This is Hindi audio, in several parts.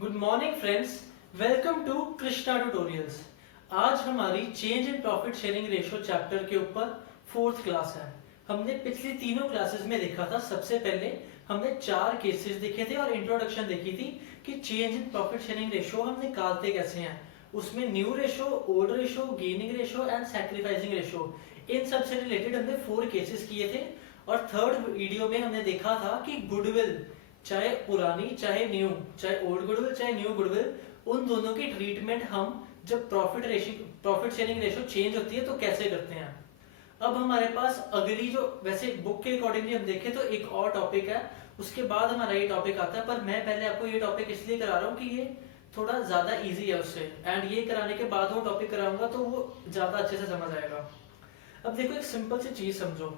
Good morning friends, welcome to Krishna tutorials. आज हमारी change in profit sharing ratio chapter के ऊपर फोर्थ क्लास है। हमने पिछली तीनों क्लासेस में देखा था। सबसे पहले हमने 4 केसेस देखे थे और इंट्रोडक्शन देखी थी कि change in profit sharing ratio हम निकालते कैसे हैं। उसमें new ratio, old ratio, gaining ratio and sacrificing ratio, इन सब से रिलेटेड हमने 4 केसेस किए थे। और थर्ड वीडियो में हमने देखा था कि गुडविल, चाहे पुरानी चाहे न्यू, चाहे ओल्ड गुडविल चाहे न्यू गुडविल, उन दोनों की ट्रीटमेंट हम जब प्रॉफिट शेयरिंग रेशियो चेंज होती है तो कैसे करते हैं। अब हमारे पास अगली जो, वैसे बुक के अकॉर्डिंगली हम देखें तो एक और टॉपिक है, उसके बाद हमारा ये टॉपिक आता है। पर मैं पहले आपको ये टॉपिक इसलिए करा रहा हूँ कि ये थोड़ा ज्यादा इजी है उससे, एंड ये कराने के बाद वो टॉपिक कराऊंगा तो वो ज्यादा अच्छे से समझ आएगा। अब देखो, एक सिंपल सी चीज समझो।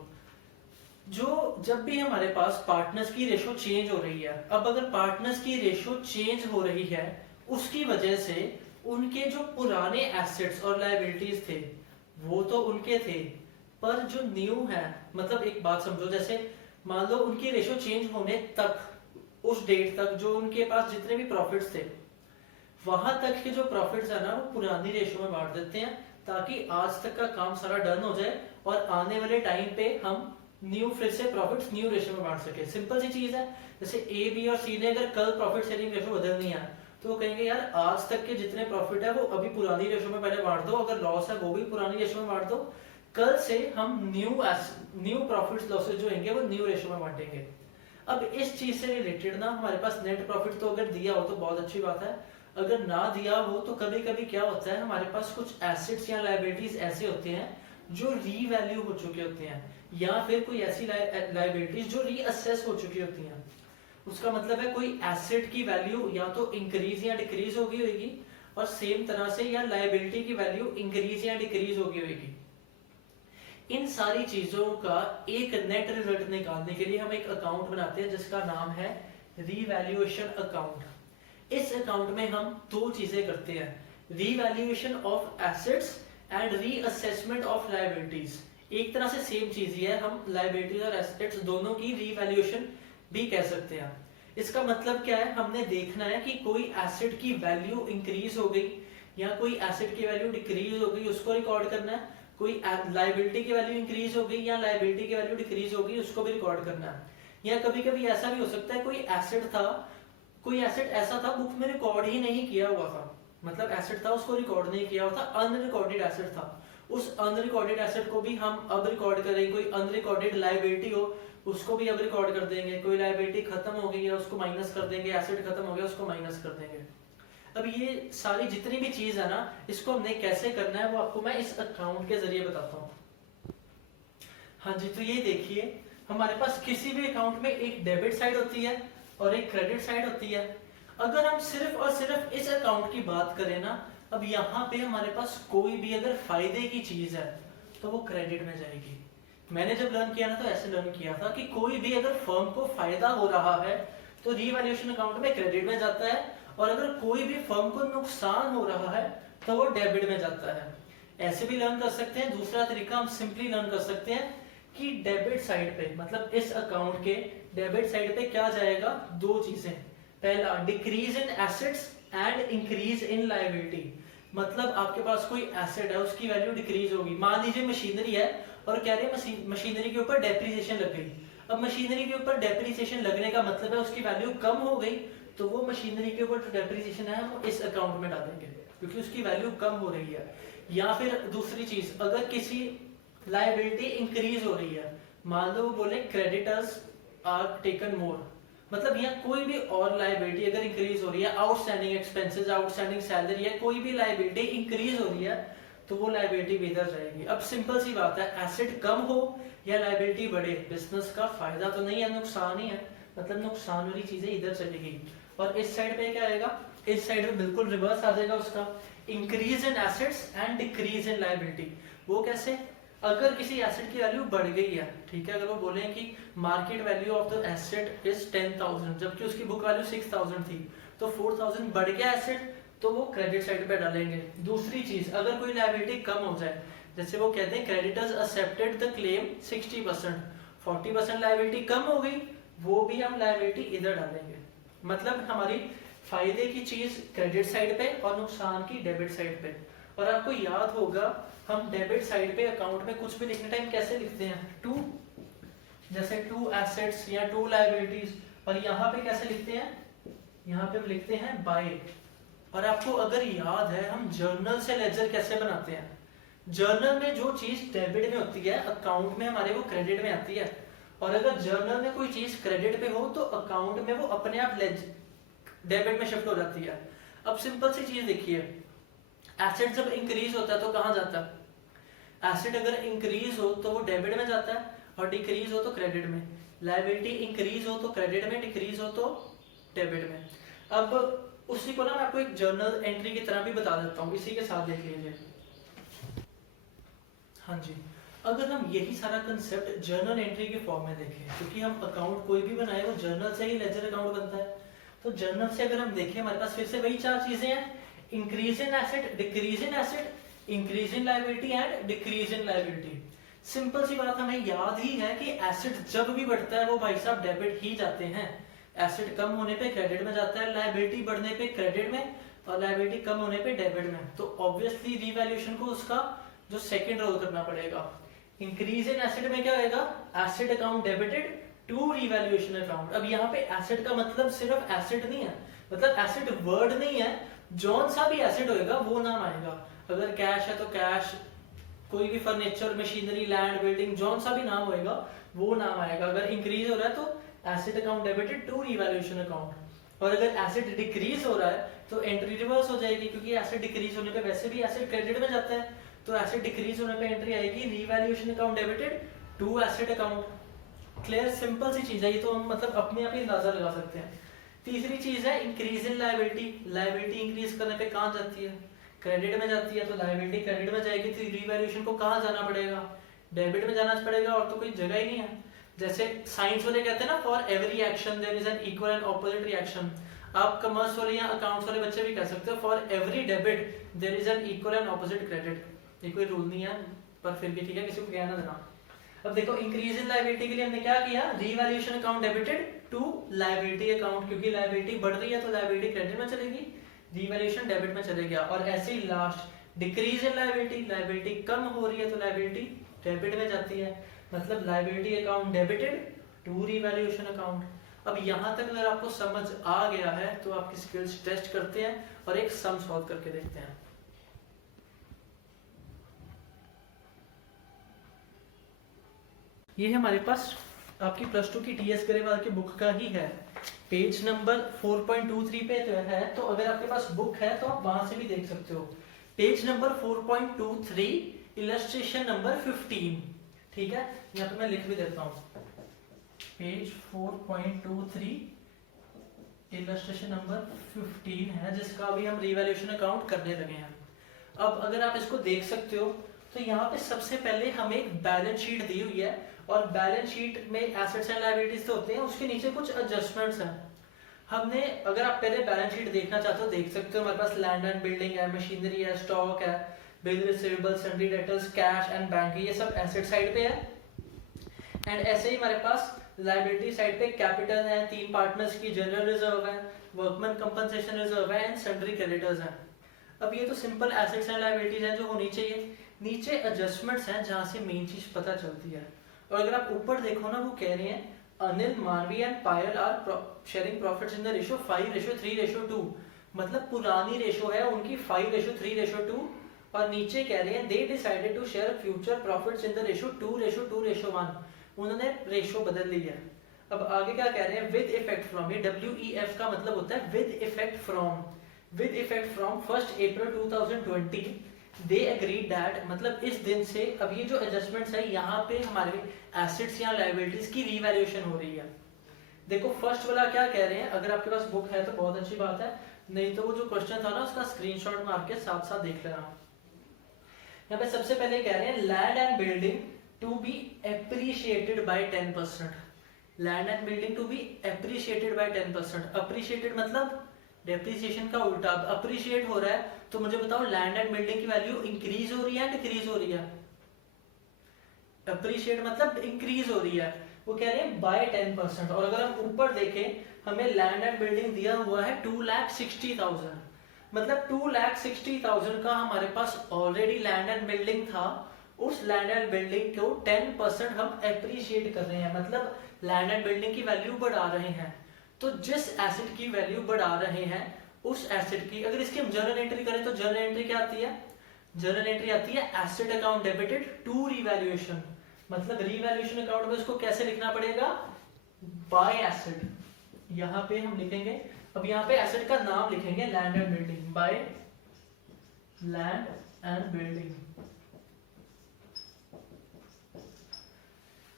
जो जब भी हमारे पास पार्टनर्स की रेशो चेंज हो रही है, अब अगर पार्टनर्स की रेशो चेंज हो रही है, उसकी वजह से उनके जो पुराने एसेट्स और लायबिलिटीज थे वो तो उनके थे, पर जो न्यू है, मतलब एक बात समझो, जैसे मान लो उनकी रेशो चेंज होने तक, उस डेट तक जो उनके पास जितने भी प्रॉफिट्स थे, वहां तक के जो प्रॉफिट्स है ना, वो पुरानी रेशो में बांट देते हैं ताकि आज तक का काम सारा डन हो जाए और आने वाले टाइम पे हम न्यू फिर से प्रॉफिट्स न्यू रेशियो में बांट सके। सिंपल सी चीज है। जैसे ए, बी और सी ने अगर कल प्रॉफिट शेयरिंग रेशियो बदलनी है तो वो कहेंगे यार आज तक के जितने प्रॉफिट है वो अभी पुरानी रेशियो में पहले बांट दो, अगर लॉस है वो भी पुरानी रेशियो में बांट दो, कल से हम न्यू प्रॉफिट्स लॉसेस जो होंगे वो न्यू रेशियो में बांटेंगे। अब इस चीज से रिलेटेड ना हमारे पास नेट प्रॉफिट तो अगर दिया हो तो बहुत अच्छी बात है, अगर ना दिया हो तो कभी कभी क्या होता है, हमारे पास कुछ एसेट्स या लायबिलिटीज ऐसे होते हैं जो रीवैल्यू हो चुके होते हैं, या फिर कोई ऐसी लायबिलिटीज जो रीअसेस हो चुकी होती हैं। उसका मतलब है कोई एसेट की वैल्यू या तो इंक्रीज या डिक्रीज होगी होगी, और सेम तरह से या लायबिलिटी की वैल्यू इंक्रीज या डिक्रीज होगी होगी। इन सारी चीजों का एक नेट रिजल्ट निकालने के लिए हम एक अकाउंट बनाते हैं जिसका नाम है रीवैल्यूएशन अकाउंट। इस अकाउंट में हम 2 चीजें करते हैं, revaluation of assets and reassessment of liabilities. एक तरह से सेम चीज ही है, हम लायबिलिटीज और एसेट्स दोनों की रीवैल्यूएशन भी कह सकते हैं। इसका मतलब क्या है, हमने देखना है कि कोई एसेट की वैल्यू इंक्रीज हो गई या कोई एसेट की वैल्यू डिक्रीज हो गई, उसको रिकॉर्ड करना है। कोई लायबिलिटी की वैल्यू इंक्रीज हो गई या लायबिलिटी की वैल्यू डिक्रीज हो गई, उसको भी रिकॉर्ड करना है। या कभी कभी ऐसा भी हो सकता है, कोई एसेट ऐसा था बुक में रिकॉर्ड ही नहीं किया हुआ था, मतलब एसेट था उसको रिकॉर्ड नहीं किया हुआ था, अनरिकॉर्डेड एसेट था। उस अनरिकॉर्डेड एसेट को भी हम अब रिकॉर्ड करेंगे। कोई अनरिकॉर्डेड लायबिलिटी हो उसको भी अब रिकॉर्ड कर देंगे। कोई लायबिलिटी खत्म हो गई है उसको माइनस कर देंगे, एसेट खत्म हो गया उसको माइनस कर देंगे। अब ये सारी जितनी भी चीज है ना, इसको हमने कैसे करना है वो आपको मैं इस अकाउंट के जरिए बताता हूँ। हाँ जी, तो ये देखिए, हमारे पास किसी भी अकाउंट में एक डेबिट साइड होती है और एक क्रेडिट साइड होती है। अगर हम सिर्फ और सिर्फ इस अकाउंट की बात करें ना, अब यहाँ पे हमारे पास कोई भी अगर फायदे की चीज है तो वो क्रेडिट में जाएगी। मैंने जब लर्न किया ना तो ऐसे लर्न किया था कि कोई भी अगर फर्म को फायदा हो रहा है तो रीवैल्यूएशन अकाउंट में क्रेडिट में जाता है, और अगर कोई भी फर्म को नुकसान हो रहा है तो वो डेबिट में जाता है। ऐसे भी लर्न कर सकते हैं। दूसरा तरीका हम सिंपली लर्न कर सकते हैं कि डेबिट साइड पे, मतलब इस अकाउंट के डेबिट साइड पे क्या जाएगा, 2 चीजें। पहला, decrease in assets and increase in liability. मतलब आपके पास कोई एसेट है उसकी वैल्यू डिक्रीज होगी। मान लीजिए मशीनरी है और कह रहे हैं मशीनरी के ऊपर डेप्रिसिएशन लग गई। अब मशीनरी के ऊपर डेप्रिसिएशन लगने का मतलब है उसकी वैल्यू कम हो गई, तो वो मशीनरी के ऊपर जो डेप्रिसिएशन है हम इस अकाउंट में डालेंगे क्योंकि उसकी वैल्यू कम हो रही है। या फिर दूसरी चीज, अगर किसी लायबिलिटी इंक्रीज हो रही है, मान लो वो बोले क्रेडिटर्स आर टेकन मोर, मतलब यहाँ कोई भी और लायबिलिटी अगर इंक्रीज हो रही है, आउटस्टैंडिंग एक्सपेंसेस, आउटस्टैंडिंग सैलरी है, कोई भी लायबिलिटी इंक्रीज हो रही है तो वो लायबिलिटी भी इधर जाएगी। अब सिंपल सी बात है, एसेट कम हो या लायबिलिटी बढ़े, बिजनेस का फायदा तो नहीं है, नुकसान ही है, मतलब नुकसान वाली चीजें इधर चलेगी। और इस साइड पे क्या आएगा, इस साइड पे बिल्कुल रिवर्स आ जाएगा उसका, increase in assets and decrease in liability. वो कैसे, अगर किसी एसेट की वैल्यू बढ़ गई है, ठीक है, अगर वो बोले कि market value of the asset is 10,000 जबकि उसकी बुक वैल्यू 6,000 थी, तो 4,000 बढ़ गया एसेट, तो वो क्रेडिट साइड पे डालेंगे। दूसरी चीज, अगर कोई लायबिलिटी कम हो जाए, जैसे वो कहते हैं creditors accepted the claim 60%, 40% liability कम हो गई, वो भी हम लायबिलिटी इधर डालेंगे। मतलब हमारी फायदे की चीज क्रेडिट साइड पे और नुकसान की डेबिट साइड पे। और आपको याद होगा हम डेबिट साइड पे अकाउंट में कुछ भी लिखने टाइम कैसे लिखते हैं, टू, जैसे टू एसेट्स या टू लायबिलिटीज, और यहाँ पे कैसे लिखते हैं, यहाँ पे लिखते हैं बाय। और आपको अगर याद है हम जर्नल से लेजर कैसे बनाते हैं, जर्नल में जो चीज डेबिट में होती है अकाउंट में हमारे वो क्रेडिट में आती है, और अगर जर्नल में कोई चीज क्रेडिट पे हो तो अकाउंट में वो अपने आप डेबिट में शिफ्ट हो जाती है। अब सिंपल सी चीज देखिए, एसेट जब इंक्रीज होता है तो कहाँ जाता है, एसेट अगर इंक्रीज हो तो वो डेबिट में जाता है और डिक्रीज हो तो क्रेडिट में, लायबिलिटी इंक्रीज हो तो क्रेडिट में, डिक्रीज हो तो डेबिट में। अब उसी को ना मैं आपको एक जर्नल एंट्री की तरह भी बता देता हूँ, इसी के साथ देख लीजिए। हाँ जी, अगर हम यही सारा कंसेप्ट जर्नल एंट्री के फॉर्म में देखें, क्योंकि हम अकाउंट कोई भी बनाए वो जर्नल से ही लेजर अकाउंट बनता है, तो जर्नल से अगर हम देखें हमारे पास फिर से वही चार चीजें हैं, increase in asset, decrease in asset, increase in liability and decrease in liability. Simple सी बात हमें याद ही है कि एसेट जब भी बढ़ता है वो भाई साहब डेबिट ही जाते हैं, एसेट कम होने पे क्रेडिट में जाता है, लायबिलिटी बढ़ने पे क्रेडिट में, और लायबिलिटी कम होने पे डेबिट में। तो ऑब्वियसली रीवैल्यूएशन को उसका जो सेकंड रोल करना पड़ेगा। इंक्रीज इन एसेट में क्या होगा, asset account debited to revaluation account. अब यहाँ पे एसेट का मतलब सिर्फ एसेट नहीं है, मतलब एसेट वर्ड नहीं है, जौन सा भी एसेट होएगा वो नाम आएगा। अगर कैश है तो कैश, कोई भी फर्नीचर, मशीनरी, लैंड, बिल्डिंग, जौन सा भी नाम होएगा वो नाम आएगा। अगर इंक्रीज हो रहा है तो asset account debited to revaluation account, और अगर एसेट डिक्रीज हो रहा है तो एंट्री रिवर्स हो जाएगी, क्योंकि एसेट डिक्रीज होने पे वैसे भी एसेट क्रेडिट में जाता है, तो एसेट डिक्रीज होने पे एंट्री आएगी revaluation account debited to asset account. Clear, simple सी चीज है ये, तो हम मतलब अपने आप ही अंदाजा लगा सकते हैं। तीसरी चीज है increase in liability, liability increase करने पे कहाँ जाती है, क्रेडिट में जाती है, तो लायबिलिटी क्रेडिट में जाएगी तो रीवैल्यूएशन को कहाँ जाना पड़ेगा, डेबिट में जाना पड़ेगा, और तो कोई जगह ही नहीं है। जैसे साइंस वाले कहते हैं ना, for every action there is an equal and opposite reaction. आप कॉमर्स वाले या अकाउंट्स वाले बच्चे भी कह सकते हो, for every debit there is an equal and opposite credit. ये कोई रूल नहीं है पर फिर भी ठीक है, किसी को कहना देना। अब देखो इंक्रीज इन लायबिलिटी के लिए हमने क्या किया, revaluation account debited to liability account, क्योंकि लायबिलिटी बढ़ रही है तो लायबिलिटी क्रेडिट में चलेगी, रीवैल्यूएशन डेबिट में चले गया। और ऐसे ही last decrease in liability, liability कम हो रही है तो लायबिलिटी डेबिट में जाती है, मतलब liability account debited to revaluation account. अब यहाँ तक अगर आपको समझ आ गया है तो आपकी स्किल्स टेस्ट करते हैं और एक सम सॉल्व करके देखते हैं। ये हमारे पास आपकी प्लस टू की टीएस गरेवाल की बुक का ही है, पेज नंबर 4.23 पे तो है, तो अगर आपके पास बुक है तो आप वहां से भी देख सकते हो। पेज नंबर 4.23 इलस्ट्रेशन नंबर 15, ठीक है, यहाँ पे मैं लिख भी देता हूँ, पेज 4.23 इलस्ट्रेशन नंबर 15 है, जिसका अभी हम रिवैल्यूएशन अकाउंट करने लगे हैं। अब अगर आप इसको देख सकते हो तो यहाँ पे सबसे पहले हमें एक बैलेंस शीट दी हुई है, और बैलेंस शीट में एसेट्स एंड लायबिलिटीज तो होते हैं, उसके नीचे कुछ एडजस्टमेंट्स हैं। हमने, अगर आप पहले बैलेंस शीट देखना चाहते हो देख सकते हो, हमारे पास लैंड एंड बिल्डिंग है, मशीनरी है, स्टॉक है, bill receivable, sundry debtors, cash and bank, ये सब एसेट साइड पे है। एंड ऐसे ही हमारे पास लायबिलिटी साइड पे कैपिटल है, 3 पार्टनर्स की जनरल रिजर्व है, वर्कमैन कंपनसेशन रिजर्व है एंड सन्ड्री क्रेडिटर्स हैं। अब ये तो सिंपल एसेट्स एंड लायबिलिटीज हैं जो होनी चाहिए। नीचे एडजस्टमेंट्स हैं जहां से मेन चीज पता चलती है। और अगर आप ऊपर देखो ना, वो कह रहे हैं Anil, Manvi and Payal are sharing profits in the ratio 5:3:2, मतलब पुरानी रेशो है उनकी 5:3:2, और नीचे कह रहे हैं they decided to share future profits in the ratio 2:2:1, उन्होंने रेशो बदल ली है। अब आगे क्या कह रहे हैं, विद इफेक्ट फ्रॉम, ये WEF का मतलब होता है with effect from, with effect from 1 April 2020 they agreed that, मतलब इस दिन से अब ये जो एडजस्टमेंट्स है यहाँ पे हमारे एसेट्स या लायबिलिटीज की रीवैल्यूएशन हो रही है। देखो फर्स्ट वाला क्या कह रहे हैं, अगर आपके पास बुक है तो बहुत अच्छी बात है, नहीं तो वो जो क्वेश्चन था ना उसका स्क्रीनशॉट मार के साथ साथ देख लेना। यहाँ पे सबसे पहले कह रहे हैं land and building to be appreciated by 10%, land and building to be appreciated by 10%। Appreciated मतलब डेप्रिसिएशन का उल्टा, अप्रिशिएट हो रहा है तो मुझे बताओ लैंड एंड बिल्डिंग की वैल्यू इंक्रीज हो रही है डिक्रीज हो रही है, अप्रिशिएट मतलब इंक्रीज हो रही है, वो कह रहे हैं बाय 10%। और अगर हम ऊपर देखें हमें लैंड एंड बिल्डिंग दिया हुआ है 2,60,000, मतलब 2,60,000 का हमारे पास ऑलरेडी लैंड एंड बिल्डिंग था। उस लैंड एंड बिल्डिंग को 10% हम एप्रिशिएट कर रहे हैं, मतलब लैंड एंड बिल्डिंग की वैल्यू बढ़ा रहे हैं। तो जिस एसेट की वैल्यू बढ़ा रहे हैं उस एसेट की, अगर इसकी हम जर्नल एंट्री करें तो जर्नल एंट्री क्या आती है? जर्नल एंट्री आती है asset account debited to revaluation, मतलब रीवैल्यूएशन अकाउंट में उसको कैसे लिखना पड़ेगा? By asset. यहाँ पे हम लिखेंगे, अब यहाँ पे एसेट का नाम लिखेंगे land and building, by land and building.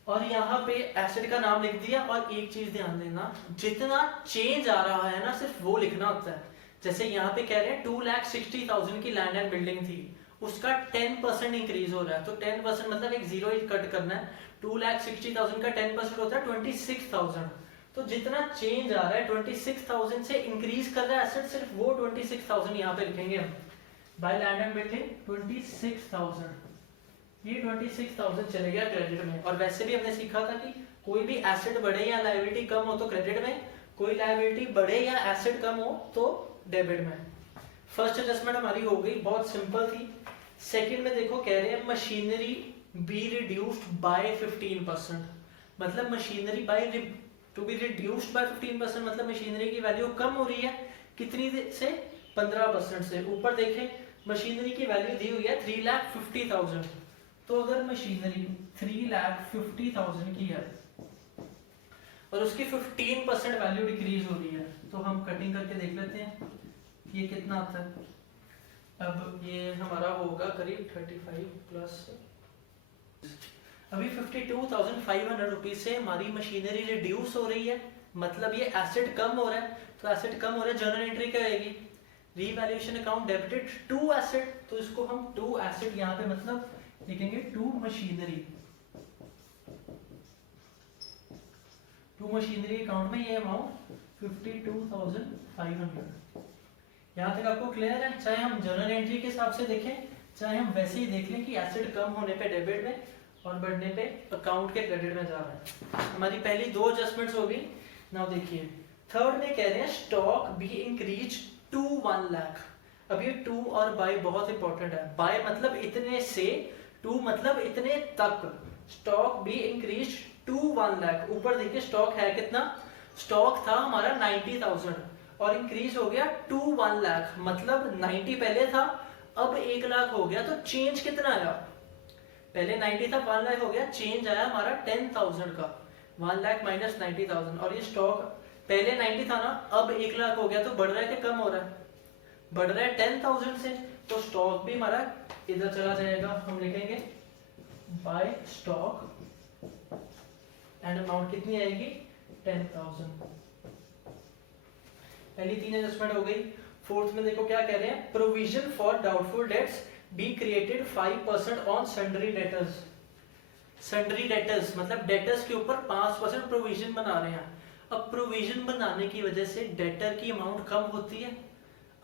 और यहाँ पे एसेट का नाम लिख दिया। और एक चीज ध्यान देना, जितना चेंज आ रहा है ना सिर्फ वो लिखना होता है। जैसे यहाँ पे कह रहे हैं 2,60,000 की लैंड एंड बिल्डिंग थी, उसका 10% इंक्रीज हो रहा है, तो 10% मतलब एक जीरो कट करना है। 2,60,000 का 10% होता है 26,000, तो जितना चेंज आ रहा है 26,000 से इंक्रीज कर रहा है एसेट, सिर्फ वो 26,000 यहाँ पे लिखेंगे हम। बाय लैंड एंड बिल्डिंग 26,000, ये 26,000 चले गया क्रेडिट में। और वैसे भी हमने सीखा था कि कोई भी एसेट बढ़े या लायबिलिटी कम हो तो क्रेडिट में, कोई लायबिलिटी बढ़े या एसेट कम हो तो डेबिट में। फर्स्ट एडजस्टमेंट हमारी हो गई, बहुत सिंपल थी। सेकंड में देखो कह रहे हैं मशीनरी बी रिड्यूस्ड बाय 15%, मतलब machinery by to be reduced by 15%, मतलब मशीनरी की वैल्यू कम हो रही है, कितनी से? 15% से। ऊपर देखें मशीनरी की वैल्यू दी हुई है 3,50,000, तो अगर मशीनरी 3,50,000 की है और उसकी 15% वैल्यू डिक्रीज हो रही है, तो हम कटिंग करके देख लेते हैं ये कितना आता है। अब ये हमारा होगा करीब 35 प्लस, अभी 52,500 रुपीज से हमारी मशीनरी रिड्यूस हो रही है, मतलब ये एसेट कम हो रहा है। तो एसेट कम हो रहा है, जर्नल एंट्री क्या आएगी? Revaluation account debited to asset, तो इसको हम टू एसेट यहाँ पे मतलब लिखेंगे to machinery. To machinery account में ये अमाउंट 52,500। यहाँ तक आपको क्लियर है? चाहे हम जर्नल एंट्री के हिसाब से देखें, चाहे हम वैसे ही देख लें कि एसेट कम होने पे डेबिट में और बढ़ने पे अकाउंट के क्रेडिट में जा रहा है। हमारी पहली दो एडजस्टमेंट्स हो गई। नाउ देखिए थर्ड में कह रहे हैं stock be increase to 1 lakh. अब ये टू और बाय बहुत इंपॉर्टेंट है। बाय मतलब इतने से, टू मतलब इतने तक। Stock be increase to 1 lakh. ऊपर देखिए स्टॉक है कितना? स्टॉक था हमारा 90,000 और इंक्रीज हो गया टू 1 लाख, मतलब 90 पहले था अब 1 लाख हो गया, तो चेंज कितना आया? पहले 90 था 1 लाख हो गया, चेंज आया हमारा 10,000 का। 1 लाख माइनस 90,000, और ये स्टॉक पहले 90 था ना, अब 1 लाख हो गया, तो बढ़ रहा है कि कम हो रहा है? बढ़ रहा है 10,000 से, तो स्टॉक भी हमारा इधर चला जाएगा। हम लिखेंगे बाय स्टॉक एंड अमाउंट कितनी आएगी? 10,000। पहली तीन एडजस्टमेंट हो गई। फोर्थ में देखो क्या कह रहे हैं, provision for doubtful debts be created 5% on sundry debtors. Sundry debtors मतलब डेटर्स के ऊपर 5% प्रोविजन बना रहे हैं। अब प्रोविजन बनाने की वजह से डेटर की अमाउंट कम होती है।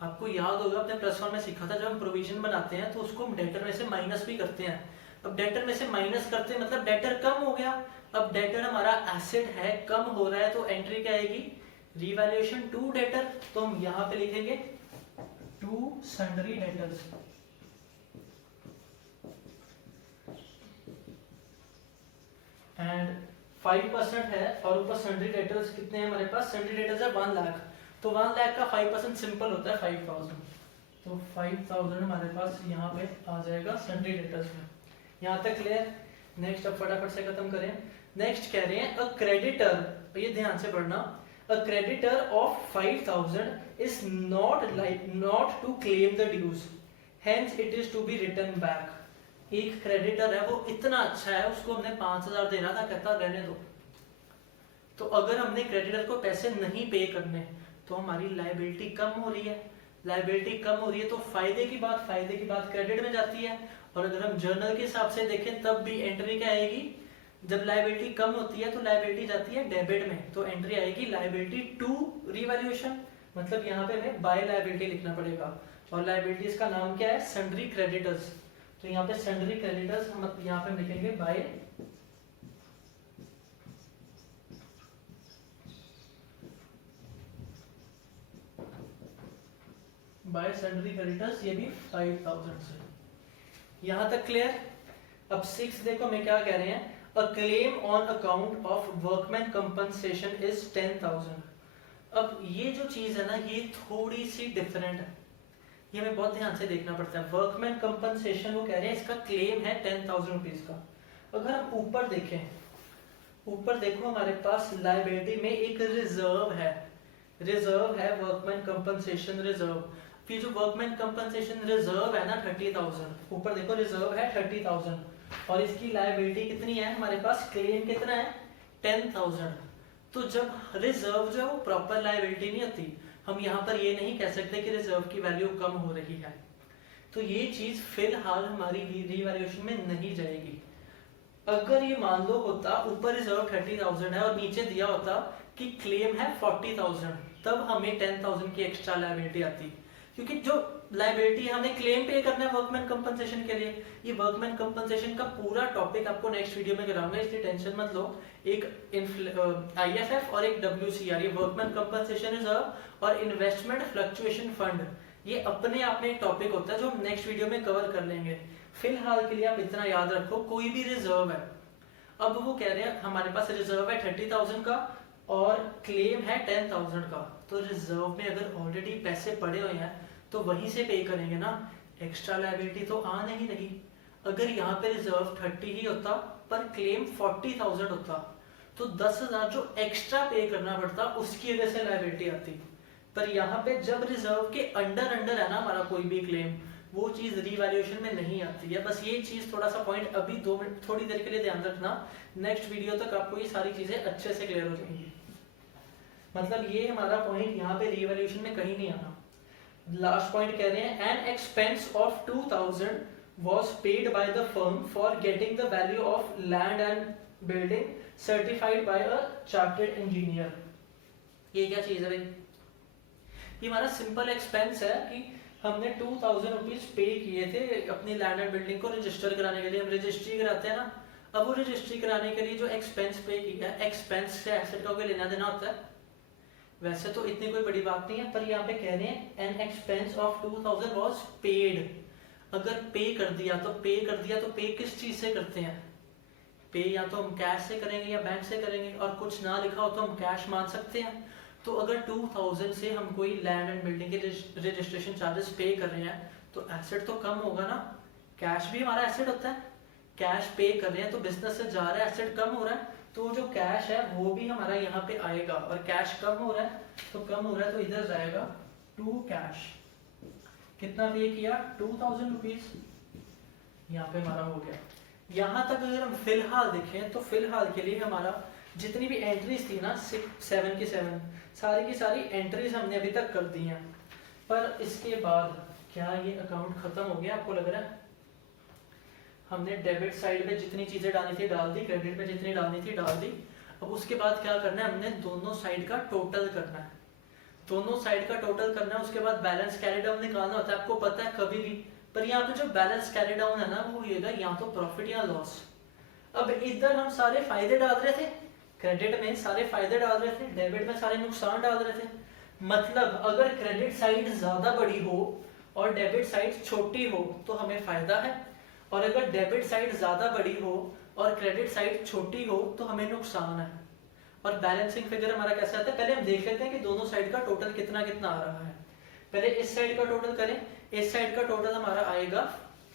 आपको याद होगा अपने प्लस वन में सीखा था, जब हम प्रोविजन बनाते हैं तो उसको हम डेटर में से माइनस भी करते हैं। अब डेटर में से माइनस करते हैं मतलब डेटर कम हो गया। अब डेटर हमारा एसेट है, कम हो रहा है, तो एंट्री क्या आएगी? Revaluation to debtor. तो हम यहाँ पे लिखेंगे टू सन्ड्री डेटर्स। एंड 5% है और ऊपर सन्ड्री डेटर्स कितने हैं हमारे पास? सन्ड्री डेटर्स है 1 लाख, तो 1 लाख का 5% सिंपल होता है 5,000, तो 5,000 हमारे पास यहाँ पे आ जाएगा सन्ड्री डेटर्स में। यहाँ तक क्लियर? नेक्स्ट अब फटाफट से खत्म करें। नेक्स्ट कह रहे हैं अ क्रेडिटर, ये ध्यान से पढ़ना, a creditor of 5,000 is not to claim the dues, hence it is to be return back. एक क्रेडिटर है, वो इतना अच्छा है, उसको हमने 5,000 देना था, कहता रहने दो। तो अगर हमने क्रेडिटर को पैसे नहीं पे करने तो हमारी लायबिलिटी कम हो रही है। लायबिलिटी कम हो रही है तो फायदे की बात क्रेडिट में जाती है। और अगर हम जर्नल के हिसाब से देखें तब भी एंट्री क्या आएगी? जब लायबिलिटी कम होती है तो लायबिलिटी जाती है डेबिट में, तो एंट्री आएगी लायबिलिटी टू रीवैल्यूएशन, मतलब यहाँ पे हमें बाय लायबिलिटी लिखना पड़ेगा। और लायबिलिटीज का नाम क्या है? Sundry creditors. तो यहाँ पे सन्ड्री क्रेडिटर्स हम यहाँ पे लिखेंगे बाय बाय सन्ड्री क्रेडिटर्स, ये भी 5000 से। यहाँ तक क्लियर? अब 6 देखो मैं क्या कह रहे हैं, a claim on account of workman compensation is 10,000। अब ये जो चीज है ना ये थोड़ी सी डिफरेंट है, ये हमें बहुत ध्यान से देखना पड़ता है। वर्कमैन कंपनसेशन वो कह रहे हैं इसका क्लेम है 10,000 रुपीज का। अगर हम ऊपर देखें, ऊपर देखो हमारे पास लायबिलिटी में एक रिजर्व है वर्कमैन कंपनसेशन रिजर्व। फिर जो वर्कमैन कंपनसेशन रिजर्व है ना 30,000, ऊपर देखो रिजर्व है 30,000 और इसकी लायबिलिटी कितनी है हमारे पास, क्लेम कितना है 10,000। तो जब रिजर्व जो प्रॉपर लायबिलिटी नहीं होती, हम यहाँ पर ये नहीं कह सकते कि रिजर्व की वैल्यू कम हो रही है, तो ये चीज फिलहाल हमारी रीवैल्यूएशन में नहीं जाएगी। अगर ये मान लो होता ऊपर रिजर्व 30,000 है और नीचे दिया होता कि क्लेम है 40,000, तब हमें 10,000 की एक्स्ट्रा लायबिलिटी आती, क्योंकि जो लायबिलिटी हमें क्लेम पे करना है वर्कमैन कंपनसेशन के लिए। ये वर्कमैन कंपनसेशन का पूरा टॉपिक आपको नेक्स्ट वीडियो में कराऊंगा, इसलिए टेंशन मत लो। एक IFF और एक WCR, ये वर्कमैन कंपनसेशन रिजर्व और इन्वेस्टमेंट फ्लक्चुएशन फंड, ये अपने आप में एक टॉपिक होता है जो हम नेक्स्ट वीडियो में कवर कर लेंगे। फिलहाल के लिए आप इतना याद रखो, कोई भी रिजर्व है, अब वो कह रहे हैं हमारे पास रिजर्व है 30,000 का और क्लेम है 10,000 का, तो रिजर्व में अगर ऑलरेडी पैसे पड़े हुए हैं तो वहीं से पे करेंगे ना, एक्स्ट्रा लायबिलिटी तो आ नहीं रही। अगर यहाँ पे रिजर्व 30 ही होता पर क्लेम 40,000 होता, तो 10,000 जो एक्स्ट्रा पे करना पड़ता उसकी वजह से लायबिलिटी आती। पर यहाँ पे जब रिजर्व के अंडर है ना हमारा कोई भी क्लेम, वो चीज रीवैल्यूएशन में नहीं आती है। बस ये चीज थोड़ा सा पॉइंट अभी 2 मिनट थोड़ी देर के लिए ध्यान रखना, नेक्स्ट वीडियो तक आपको ये सारी चीजें अच्छे से क्लियर हो जाएंगी। मतलब ये हमारा पॉइंट यहाँ पे रीवैल्यूएशन में कहीं नहीं आना। लास्ट पॉइंट कह रहे हैं an expense of 2,000 was paid by the firm for getting the value of land and building certified by a chartered engineer। ये क्या चीज है भाई? ये हमारा सिंपल एक्सपेंस है कि हमने 2,000 रुपीज पे किए थे अपनी लैंड एंड बिल्डिंग को रजिस्टर कराने के लिए। हम रजिस्ट्री कराते हैं ना, अब वो रजिस्ट्री कराने के लिए जो एक्सपेंस पे किया है, एक्सपेंस से एसेट का कोई लेना देना होता है? वैसे तो इतनी कोई बड़ी बात नहीं है, पर यहाँ पे कह रहे हैं an expense of 2,000 was paid. अगर पे कर दिया तो पे किस चीज से करते हैं? पे या तो हम कैश से करेंगे या बैंक से करेंगे, और कुछ ना लिखा हो तो हम कैश मान सकते हैं। तो अगर 2,000 से हम कोई लैंड एंड बिल्डिंग के रजिस्ट्रेशन चार्जेस पे कर रहे हैं तो एसेट तो कम होगा ना। कैश भी हमारा एसेट होता है, कैश पे कर रहे हैं तो बिजनेस से जा रहा है, एसेट कम हो रहा है, तो जो कैश है वो भी हमारा यहाँ पे आएगा। और कैश कम हो रहा है तो इधर जाएगा टू कैश। कितना पे किया? 2,000 रुपीज, यहाँ पे हमारा हो गया। यहाँ तक अगर हम फिलहाल देखें तो फिलहाल के लिए हमारा जितनी भी एंट्रीज थी ना 7 की 7 सारी की सारी एंट्रीज हमने अभी तक कर दी हैं। पर इसके बाद क्या ये अकाउंट खत्म हो गया आपको लग रहा है? हमने डेबिट साइड पे जितनी चीजें डालनी थी डाल दी, क्रेडिट पे जितनी डालनी थी डाल दी। अब उसके बाद क्या करना है, हमने दोनों साइड का टोटल करना है। दोनों साइड का टोटल करना है, उसके बाद बैलेंस कैरी डाउन निकालना होता है, आपको पता है कभी भी। पर यहाँ पे जो बैलेंस कैरी डाउन है ना वो होगा या तो प्रॉफिट या लॉस। अब इधर हम सारे फायदे डाल रहे थे, क्रेडिट में सारे फायदे डाल रहे थे, डेबिट में सारे नुकसान डाल रहे थे। मतलब अगर क्रेडिट साइड ज्यादा बड़ी हो और डेबिट साइड छोटी हो तो हमें फायदा है, और अगर डेबिट साइड ज्यादा बड़ी हो और क्रेडिट साइड छोटी हो तो हमें नुकसान है। और बैलेंसिंग फिगर हमारा कैसे आता है, पहले हम देख लेते हैं कि दोनों साइड का टोटल कितना कितना आ रहा है। पहले इस साइड का टोटल करें, इस साइड का टोटल हमारा आएगा,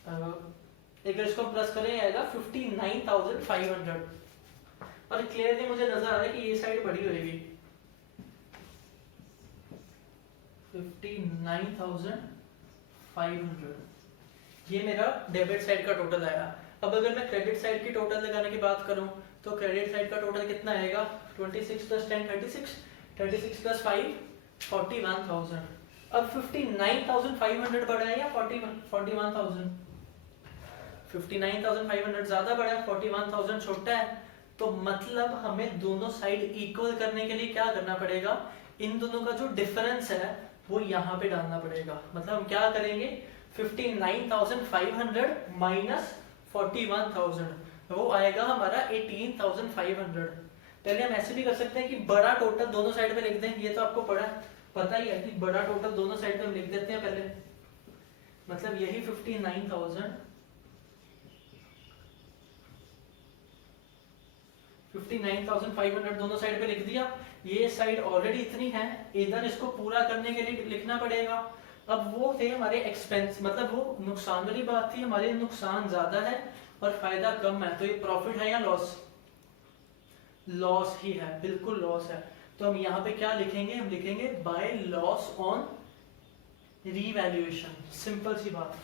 अगर इसको प्लस करें आएगा 59,500। और क्लियरली मुझे नजर आ रहा है कि ये साइड बड़ी होगी, 59,500 ये मेरा डेबिट साइड का टोटल आया। अब अगर मैं क्रेडिट साइड की टोटल लगाने की बात करूं तो क्रेडिट साइड का टोटल कितना आएगा, 26 + 10 36, 36 + 5 41,000। अब 59,500 बड़ा है या 41,000? 59,500 ज्यादा बड़ा है, 41,000 छोटा है। तो मतलब हमें दोनों साइड इक्वल करने के लिए क्या करना पड़ेगा, इन दोनों का जो डिफरेंस है वो यहाँ पे डालना पड़ेगा। मतलब हम क्या करेंगे, 59,500 माइनस 41,000 वो आएगा हमारा 18,500। पहले हम ऐसे भी कर सकते हैं कि बड़ा टोटल दोनों साइड पे लिख दें, ये तो आपको पड़ा है, पता ही है कि बड़ा टोटल दोनों साइड पे हम लिख देते हैं पहले, मतलब यही 59,500 दोनों साइड पे लिख दिया। ये साइड ऑलरेडी इतनी है, इधर इसको पूरा करने के लिए लिखना पड़ेगा। अब वो थे हमारे एक्सपेंस, मतलब वो नुकसान वाली बात थी, हमारे नुकसान ज्यादा है और फायदा कम है, तो ये प्रॉफिट है या लॉस? लॉस ही है, बिल्कुल लॉस है। तो हम यहाँ पे क्या लिखेंगे, हम लिखेंगे by loss on revaluation, simple सी बात,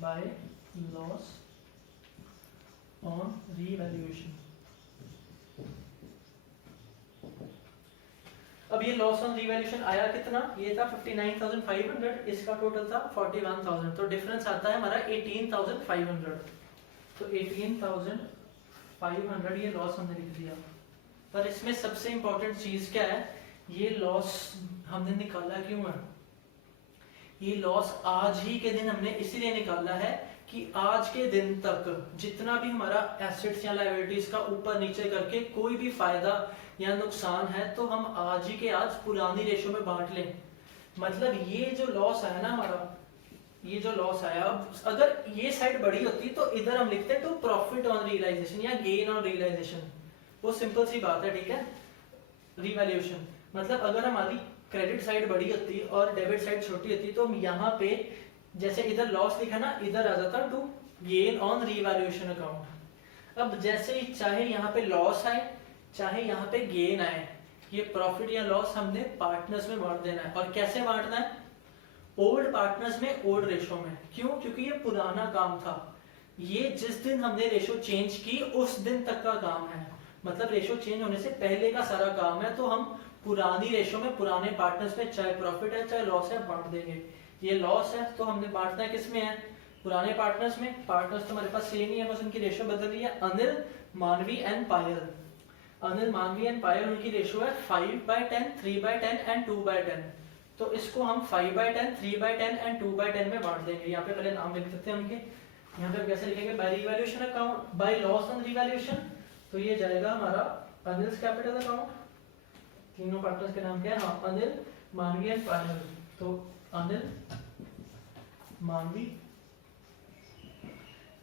बाय लॉस ऑन रीवैल्यूएशन। अब ये लॉस ऑन रीवैल्यूएशन आया कितना, ये था 59,500, इसका टोटल था 41,000, तो डिफरेंस आता है हमारा 18,500। तो 18,500 ये लॉस हमने लिख दिया। पर इसमें सबसे इंपॉर्टेंट चीज क्या है, ये लॉस हमने निकाला क्यों है? ये लॉस आज ही के दिन हमने इसीलिए निकाला है कि आज के दिन तक जितना भी हमारा एसेट्स या लायबिलिटीज का ऊपर नीचे करके कोई भी फायदा या नुकसान है तो हम आज ही के आज पुरानी रेशो में बांट लें। मतलब ये जो लॉस आया ना हमारा, ये जो लॉस आया, अब अगर ये साइड बड़ी होती तो इधर हम लिखते तो प्रॉफिट ऑन रियलाइजेशन या गेन ऑन रियलाइजेशन, वो सिंपल सी बात है, ठीक है। रिवैल्यूएशन मतलब अगर हमारी क्रेडिट साइड बड़ी होती और डेबिट साइड छोटी होती तो हम यहाँ पे जैसे इधर लॉस लिखा ना, इधर आ जाता to gain on revaluation account. अब जैसे ही चाहे यहाँ पे लॉस आए चाहे यहाँ पे गेन आए, ये प्रॉफिट या लॉस हमने पार्टनर्स में बांट देना है। और कैसे बांटना है? ओल्ड पार्टनर्स में ओल्ड रेशो में। क्यों? क्योंकि ये पुराना काम था, ये जिस दिन हमने रेशो चेंज की उस दिन तक का काम है, मतलब रेशो चेंज होने से पहले का सारा काम है। तो हम पुरानी रेशो में पुराने पार्टनर्स में चाहे प्रॉफिट है चाहे लॉस है बांट देंगे। ये लॉस है तो हमने बांटना है किसमें है? पुराने पार्टनर्स में। पार्टनर्स तो हमारे पास सेम ही है, बस उनकी रेशो बदल रही है। Anil, Manvi and Payal. Anil, Manvi and पायल, उनकी रेशो है 5/10, 3/10 एंड 2/10। तो इसको हम 5/10, 3/10 एंड 2/10 में बांट देंगे। यहाँ पे पहले नाम लिख देते हैं उनके। यहाँ पे कैसे लिखेंगे? By revaluation account, by loss on revaluation. तो ये जाएगा हमारा अनिल्स कैपिटल अकाउंट। तीनों पार्टनर्स के नाम क्या है? हाँ, अनिल, मानवी एंड पायल। तो अनिल, मानवी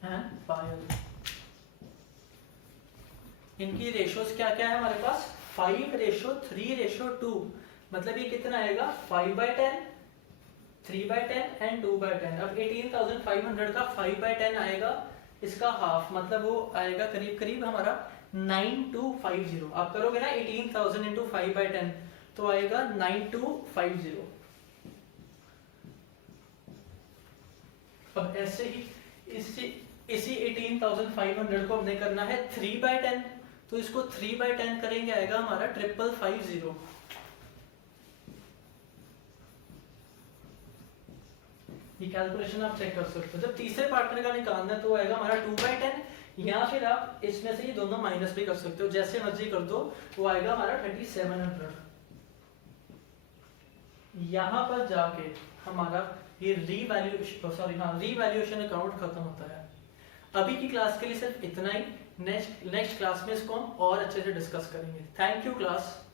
एंड पायल, इनकी रेशोज क्या क्या है हमारे पास? 5:3:2। मतलब ये कितना आएगा? 5/10, 3/10 एंड 2/10। अब 18,500 का 5/10 आएगा, इसका हाफ, मतलब वो आएगा करीब करीब हमारा 9250। आप करोगे ना 18,000 इंटू 5/10 तो आएगा 9250। अब ऐसे ही इसी 18,500 को हमने करना है 3/10, तो इसको 3/10 करेंगे, आएगा हमारा 5550। ये कैलकुलेशन आप चेक कर सकते हो। जब तीसरे पार्टनर का निकालना है तो आएगा हमारा 2/10, या फिर आप इसमें से ये दोनों माइनस भी कर सकते हो, जैसे मर्जी कर दो। वो आएगा हमारा 3700। यहाँ पर जाके हमारा ये रीवैल्यूएशन अकाउंट खत्म होता है। अभी की क्लास के लिए सिर्फ इतना ही। नेक्स्ट क्लास में इसको हम और अच्छे से डिस्कस करेंगे। Thank you class.